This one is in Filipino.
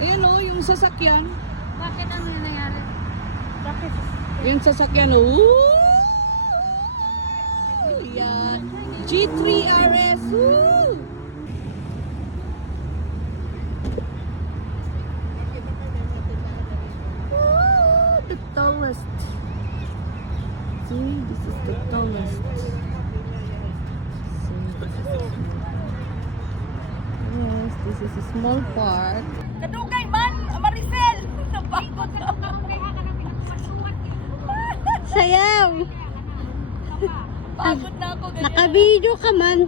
Ayan o, yung sasakyan. Bakit ano yung nangyari? Bakit? Yung sasakyan o. Yan. G3 RS. Woo! The tallest. See, this is the tallest. Yes, this is a small park. Kadugay man, Maricel! Napagod na. Sayaw! Pagod na ako ganyan. Naka-video ka man.